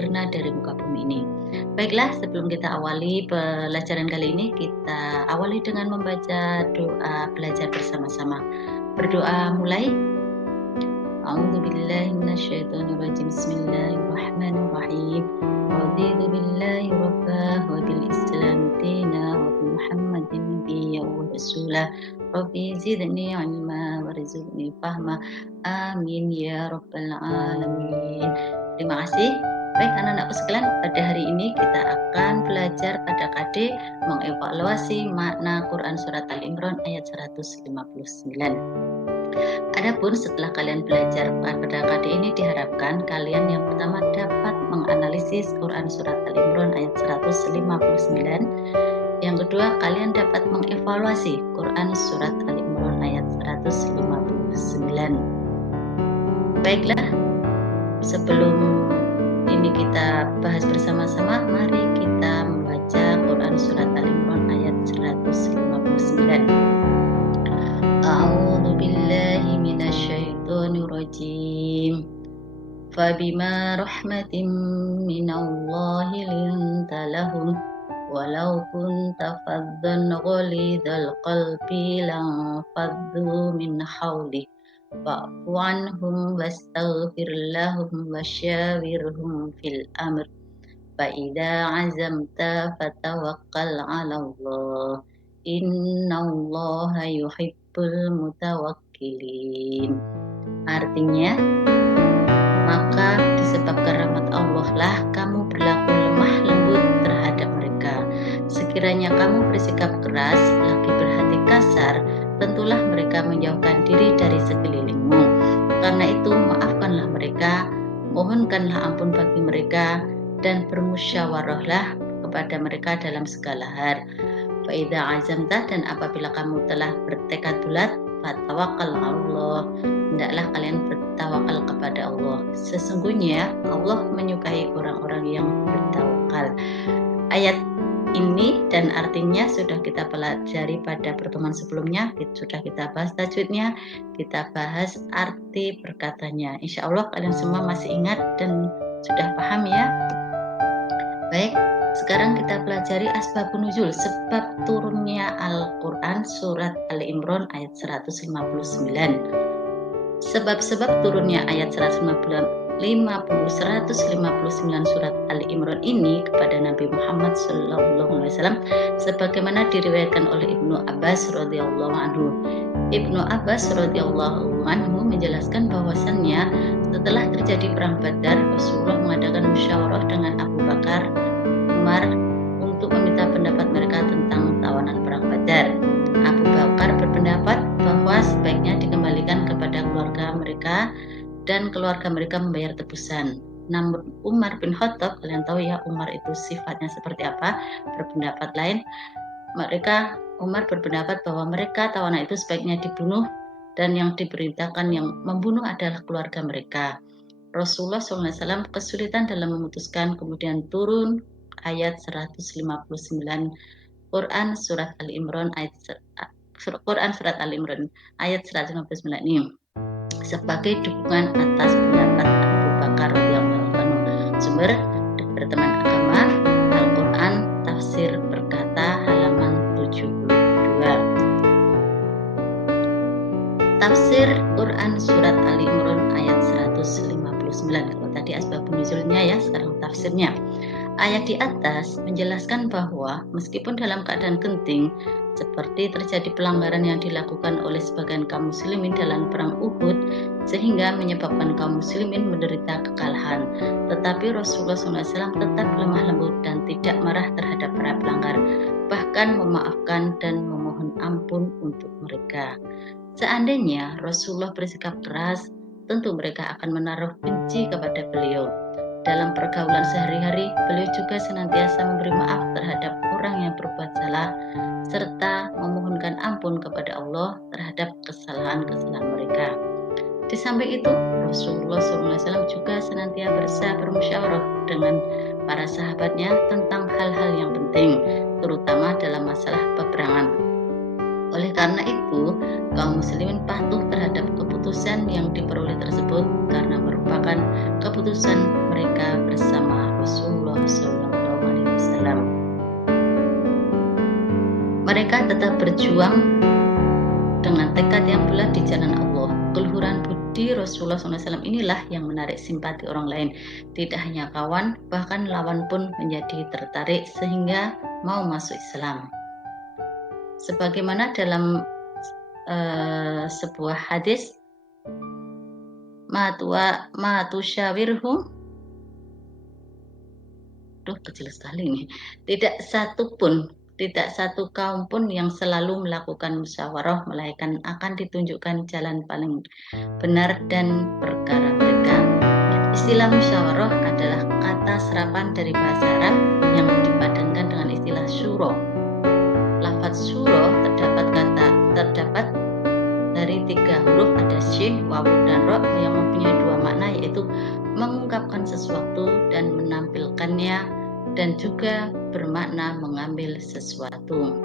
sirna dari muka bumi ini. Baiklah, sebelum kita awali pelajaran kali ini, kita awali dengan membaca doa belajar bersama-sama. Berdoa mulai. A'udzubillahi minasyaitonirrajim. Bismillahirrahmanirrahim. Raditu billahi rabbah wa bil islam dina wa bi Muhammadin nabiyya wa rasulah. Rabbi zidni ilma warzuqni fahma. Amin ya rabbal alamin. Terima kasih. Baik anak-anakku sekalian, pada hari ini kita akan belajar pada KD mengevaluasi makna Quran Surat Al-Imran ayat 159. Adapun setelah kalian belajar pada KD ini, diharapkan kalian yang pertama dapat menganalisis Quran Surat Al-Imran ayat 159. Yang kedua, kalian dapat mengevaluasi Quran Surat Al-Imran ayat 159. Baiklah, sebelum ini kita bahas bersama-sama, mari kita membaca Quran Surat Al-Imran ayat 159. A'udzu billahi minasyaitonir rajim. Fabima rahmatin minallahi linta lahum walau kunta faddan ghalidhal qalbi lanfaddu min hawlik fa'fu anhum wastaghfir lahum wasyawirhum fil amr fa idza azamta fatawakkal 'ala Allah innallaha yuhibbul mutawakkilin. Artinya, maka disebabkan rahmat Allah lah kamu berlaku lemah lembut terhadap mereka. Sekiranya kamu bersikap keras, lagi berhati kasar, tentulah mereka menjauhkan diri dari sekelilingmu. Karena itu maafkanlah mereka, mohonkanlah ampun bagi mereka, dan bermusyawarahlah kepada mereka dalam segala hal. Fa'idha azamta, dan apabila kamu telah bertekad bulat, fatawakkal Allah, hendaklah kalian bertawakal kepada Allah. Sesungguhnya Allah menyukai orang-orang yang bertawakal. Ayat ini dan artinya sudah kita pelajari pada pertemuan sebelumnya, sudah kita bahas tajwidnya, kita bahas arti perkataannya. Insya Allah kalian semua masih ingat dan sudah paham ya. Baik, sekarang kita pelajari asbabun nuzul, sebab turunnya Al-Quran Surat Al-Imran ayat 159. Sebab-sebab turunnya ayat 159 Surat Al-Imran ini kepada Nabi Muhammad SAW sebagaimana diriwayatkan oleh Ibnu Abbas radhiyallahu anhu. Ibnu Abbas radhiyallahu anhu menjelaskan bahwasannya setelah terjadi perang Badar, Rasulullah mengadakan musyawarah dengan Abu Bakar, Umar untuk meminta pendapat mereka tentang tawanan perang Badar. Abu Bakar berpendapat bahwa sebaiknya dikembalikan kepada keluarga mereka dan keluarga mereka membayar tebusan. Namun Umar bin Khattab, kalian tahu ya Umar itu sifatnya seperti apa, berpendapat lain. Umar berpendapat bahwa mereka tawanan itu sebaiknya dibunuh dan yang diperintahkan yang membunuh adalah keluarga mereka. Rasulullah SAW kesulitan dalam memutuskan, kemudian turun ayat 159 Quran Surat Al-Imran ayat ayat 159 ini sebagai dukungan atas pendapat Abu Bakar radhiyallahu anhu. Sumber Departemen Agama Al-Quran Tafsir Berkata halaman 72. Tafsir Quran Surat Al-Imran ayat 159. Kalau tadi asbabun nuzulnya ya, sekarang tafsirnya. Ayat di atas menjelaskan bahwa meskipun dalam keadaan genting, seperti terjadi pelanggaran yang dilakukan oleh sebagian kaum muslimin dalam perang Uhud, sehingga menyebabkan kaum muslimin menderita kekalahan, tetapi Rasulullah SAW tetap lemah lembut dan tidak marah terhadap para pelanggar, bahkan memaafkan dan memohon ampun untuk mereka. Seandainya Rasulullah bersikap keras, tentu mereka akan menaruh benci kepada beliau. Dalam pergaulan sehari-hari, beliau juga senantiasa memberi maaf terhadap orang yang berbuat salah, serta memohonkan ampun kepada Allah terhadap kesalahan-kesalahan mereka. Di samping itu, Rasulullah SAW juga senantiasa bermusyawarah dengan para sahabatnya tentang hal-hal yang penting, terutama dalam masalah peperangan. Oleh karena itu, kaum muslimin patuh terhadap keputusan yang diperoleh tersebut karena merupakan keputusan mereka bersama mereka tetap berjuang dengan tekad yang bulat di jalan Allah. Keluhuran budi Rasulullah SAW inilah yang menarik simpati orang lain. Tidak hanya kawan, bahkan lawan pun menjadi tertarik sehingga mau masuk Islam. Sebagaimana dalam sebuah hadis, matusyawirhum, kecil sekali nih. Tidak satu kaum pun yang selalu melakukan musyawarah, melainkan akan ditunjukkan jalan paling benar dan perkara mereka. Istilah musyawarah adalah kata serapan dari bahasa Arab yang dipadankan dengan istilah syuro. Lafaz syuro terdapat dari 3 huruf, ada shin, wawu, dan ro, yang mempunyai 2 makna, yaitu mengungkapkan sesuatu dan menampilkannya, dan juga bermakna mengambil sesuatu.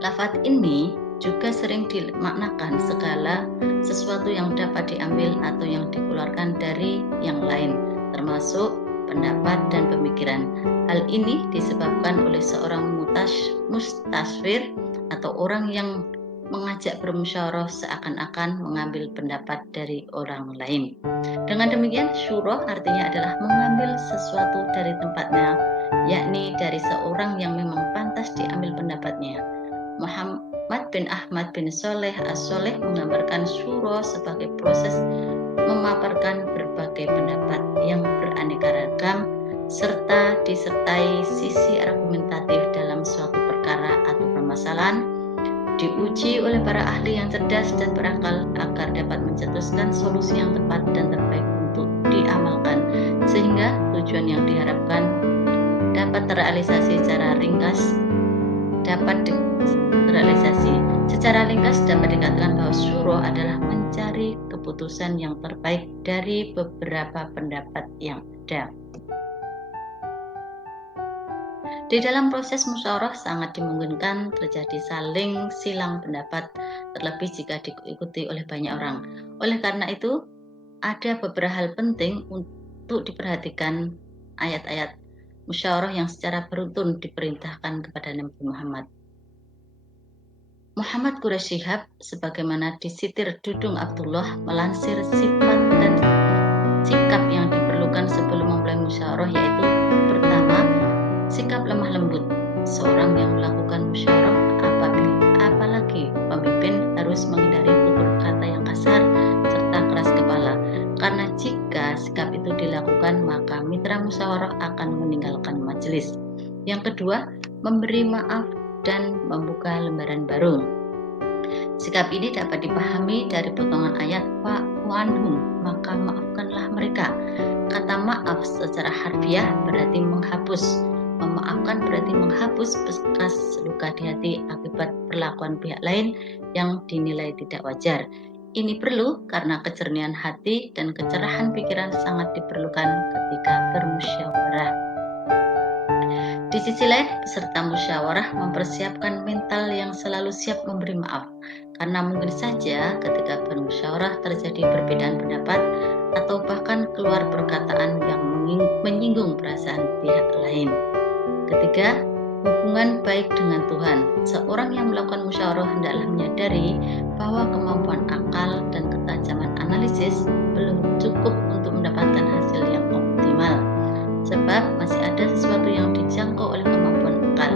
Lafaz ini juga sering dimaknakan segala sesuatu yang dapat diambil atau yang dikeluarkan dari yang lain, termasuk pendapat dan pemikiran. Hal ini disebabkan oleh seorang mustaswir atau orang yang mengajak bermusyawarah seakan-akan mengambil pendapat dari orang lain. Dengan demikian, syuro artinya adalah mengambil sesuatu dari tempatnya, yakni dari seorang yang memang pantas diambil pendapatnya. Muhammad bin Ahmad bin Soleh As-Soleh menggambarkan syuro sebagai proses memaparkan berbagai pendapat yang beraneka ragam serta disertai sisi argumentatif dalam suatu perkara atau permasalahan, diuji oleh para ahli yang cerdas dan berakal agar dapat mencetuskan solusi yang tepat dan terbaik untuk diamalkan, sehingga tujuan yang diharapkan dapat terrealisasi secara ringkas. Secara ringkas dapat dikatakan bahwa syuro adalah mencari keputusan yang terbaik dari beberapa pendapat yang ada. Di dalam proses musyawarah sangat dimungkinkan terjadi saling silang pendapat, terlebih jika diikuti oleh banyak orang. Oleh karena itu, ada beberapa hal penting untuk diperhatikan ayat-ayat musyawarah yang secara beruntun diperintahkan kepada Nabi Muhammad. Muhammad Quraisy Shihab, sebagaimana disitir Dudung Abdullah, melansir sifat dan sikap yang diperlukan sebelum memulai musyawarah, yaitu pertama, sikap lemah lembut. Seorang yang melakukan musyawarah, apalagi pemimpin, harus menghindari tutur kata yang kasar serta keras kepala, karena jika sikap itu dilakukan maka mitra musyawarah akan meninggalkan majelis. Yang kedua, memberi maaf dan membuka lembaran baru. Sikap ini dapat dipahami dari potongan ayat wa'fu anhum, maka maafkanlah mereka. Kata maaf secara harfiah berarti menghapus. Memaafkan berarti menghapus bekas luka di hati akibat perlakuan pihak lain yang dinilai tidak wajar. Ini perlu karena kejernihan hati dan kecerahan pikiran sangat diperlukan ketika bermusyawarah. Di sisi lain, peserta musyawarah mempersiapkan mental yang selalu siap memberi maaf, karena mungkin saja ketika bermusyawarah terjadi perbedaan pendapat atau bahkan keluar perkataan yang menyinggung perasaan pihak lain. Ketiga, hubungan baik dengan Tuhan. Seorang yang melakukan musyawarah hendaklah menyadari bahwa kemampuan akal dan ketajaman analisis belum cukup untuk mendapatkan hasil yang optimal, sebab masih ada sesuatu yang dijangkau oleh kemampuan akal.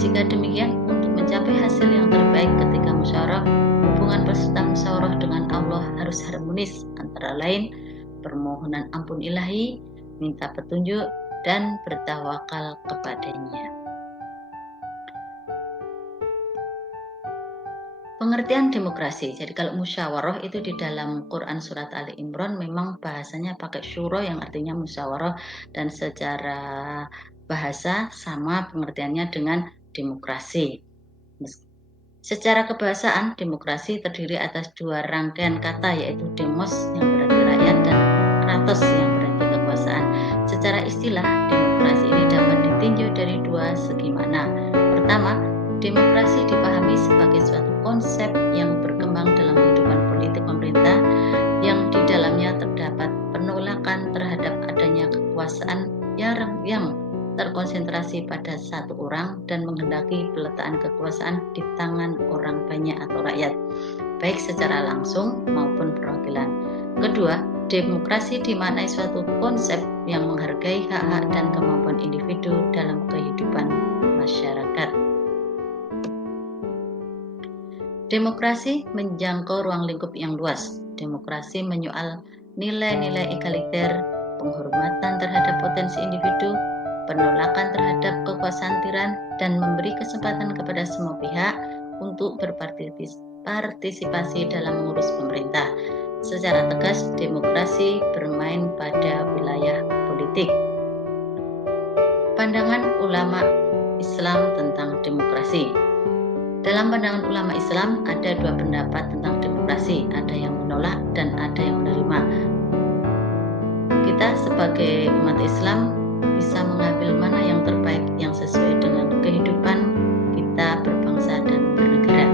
Jika demikian, untuk mencapai hasil yang terbaik ketika musyawarah, hubungan peserta musyawarah dengan Allah harus harmonis, antara lain permohonan ampun ilahi, minta petunjuk, dan bertawakal kepadanya. Pengertian demokrasi. Jadi kalau musyawarah itu di dalam Quran surat Ali Imran memang bahasanya pakai syuro yang artinya musyawarah, dan secara bahasa sama pengertiannya dengan demokrasi. Secara kebahasaan, demokrasi terdiri atas 2 rangkaian kata, yaitu demos yang berarti rakyat dan kratos yang berarti kekuasaan. Secara istilah, demokrasi ini dapat ditinjau dari 2 segi makna. Pertama, demokrasi dipahami sebagai suatu konsep yang berkembang dalam kehidupan politik pemerintah yang di dalamnya terdapat penolakan terhadap adanya kekuasaan yang terkonsentrasi berkonsentrasi pada satu orang dan menghendaki peletakan kekuasaan di tangan orang banyak atau rakyat, baik secara langsung maupun perwakilan. Kedua, demokrasi dimaknai suatu konsep yang menghargai hak-hak dan kemampuan individu dalam kehidupan masyarakat. Demokrasi menjangkau ruang lingkup yang luas. Demokrasi menyoal nilai-nilai egaliter, penghormatan terhadap potensi individu, penolakan terhadap kekuasaan tiran, dan memberi kesempatan kepada semua pihak untuk berpartisipasi dalam mengurus pemerintah. Secara tegas, demokrasi bermain pada wilayah politik. Pandangan ulama Islam tentang demokrasi. Dalam pandangan ulama Islam ada dua pendapat tentang demokrasi, ada yang menolak dan ada yang menerima. Kita sebagai umat Islam bisa mengambil mana yang terbaik yang sesuai dengan kehidupan kita berbangsa dan bernegara.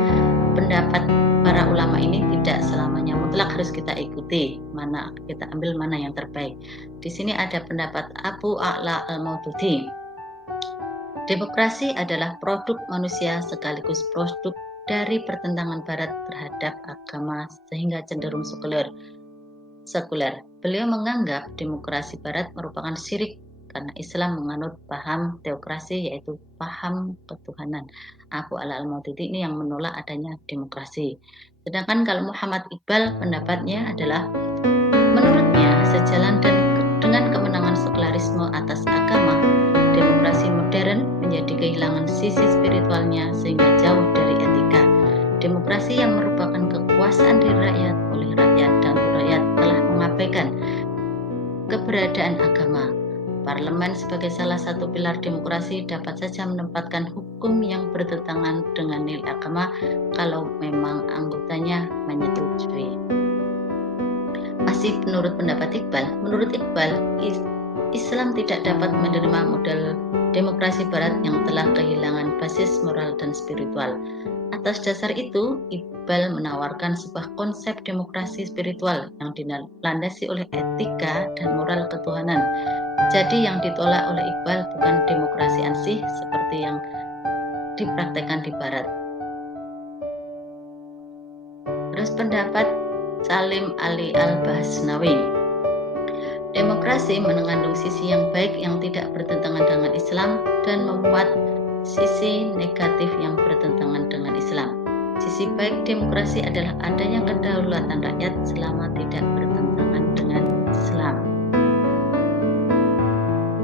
Pendapat para ulama ini tidak selamanya mutlak harus kita ikuti, kita ambil mana yang terbaik. Di sini ada pendapat Abu A'la al-Maududi. Demokrasi adalah produk manusia sekaligus produk dari pertentangan Barat terhadap agama sehingga cenderung sekuler. Beliau menganggap demokrasi Barat merupakan syirik karena Islam menganut paham teokrasi, yaitu paham ketuhanan. Abu A'la al-Maududi ini yang menolak adanya demokrasi. Sedangkan kalau Muhammad Iqbal pendapatnya adalah menurutnya sejalan dengan kemenangan sekularisme atas agama, demokrasi modern menjadi kehilangan sisi spiritualnya sehingga jauh dari etika. Demokrasi yang merupakan kekuasaan diri rakyat oleh rakyat dan rakyat telah mengabaikan keberadaan agama. Parlemen sebagai salah satu pilar demokrasi dapat saja menempatkan hukum yang bertentangan dengan nilai agama kalau memang anggotanya menyetujui. Masih menurut pendapat Iqbal, Islam tidak dapat menerima model demokrasi Barat yang telah kehilangan basis moral dan spiritual. Atas dasar itu, Iqbal menawarkan sebuah konsep demokrasi spiritual yang dilandasi oleh etika dan moral ketuhanan. Jadi yang ditolak oleh Iqbal bukan demokrasi ansih seperti yang dipraktekkan di Barat. Terus pendapat Salim Ali Al-Bahsnawi. Demokrasi mengandung sisi yang baik yang tidak bertentangan dengan Islam dan memuat sisi negatif yang bertentangan dengan Islam. Sisi baik demokrasi adalah adanya kedaulatan rakyat selama tidak bertentangan dengan Islam.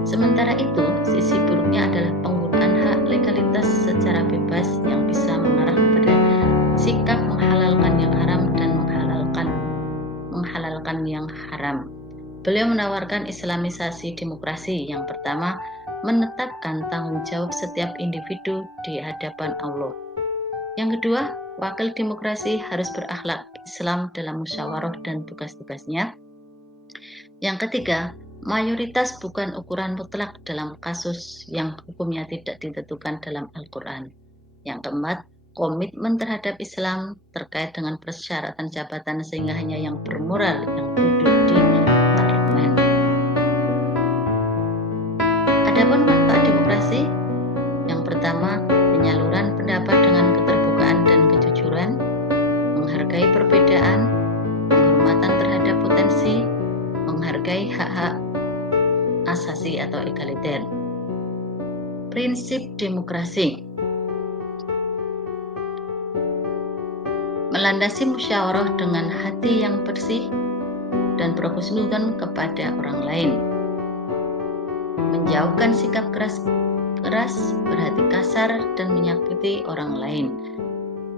Sementara itu, sisi buruknya adalah penggunaan hak legalitas secara bebas yang bisa mengarah kepada sikap menghalalkan yang haram dan menghalalkan yang haram. Beliau menawarkan islamisasi demokrasi. Yang pertama, menetapkan tanggung jawab setiap individu di hadapan Allah. Yang kedua, wakil demokrasi harus berakhlak Islam dalam musyawarah dan tugas-tugasnya. Yang ketiga, mayoritas bukan ukuran mutlak dalam kasus yang hukumnya tidak ditentukan dalam Al-Quran. Yang keempat, komitmen terhadap Islam terkait dengan persyaratan jabatan sehingga hanya yang bermoral yang duduk di parlemen. Adapun manfaat demokrasi, yang pertama, penyaluran pendapat dengan keterbukaan dan kejujuran, menghargai perbedaan, penghormatan terhadap potensi, menghargai hak-hak asasi atau egaliter. Prinsip demokrasi melandasi musyawarah dengan hati yang bersih dan berhusnudzon kepada orang lain, menjauhkan sikap keras, berhati kasar dan menyakiti orang lain,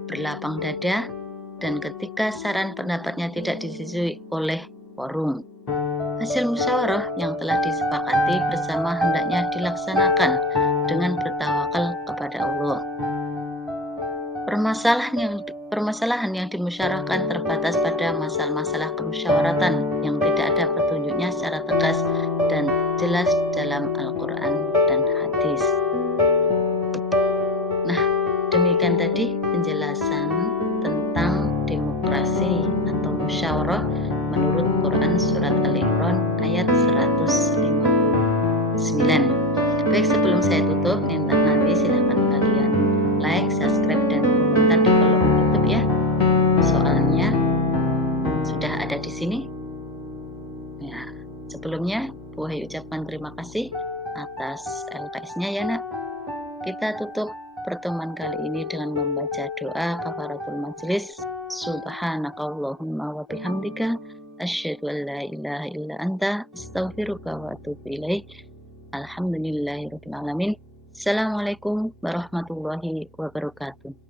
berlapang dada, dan ketika saran pendapatnya tidak disetujui oleh quorum. Hasil musyawarah yang telah disepakati bersama hendaknya dilaksanakan dengan bertawakal kepada Allah. Permasalahan yang dimusyawarahkan terbatas pada masalah-masalah kemusyawaratan yang tidak ada petunjuknya secara tegas dan jelas dalam Al-Quran dan hadis. Nah, demikian tadi penjelasan tentang demokrasi atau musyawarah menurut Quran surat Ali Imran ayat 159. Baik Baik, sebelum saya tutup, minta nanti silahkan kalian like, subscribe, dan komentar di kolom YouTube ya. Soalnya sudah ada di sini. Ya, sebelumnya Bu Hayu ucapkan terima kasih atas LKS-nya ya nak. Kita tutup pertemuan kali ini dengan membaca doa kafaratul majelis. Subhanakallahumma wa bihamdika asyhadu an la ilaha illa anta astaghfiruka wa atubu ilaik. Alhamdulillahirabbil alamin. Assalamualaikum warahmatullahi wabarakatuh.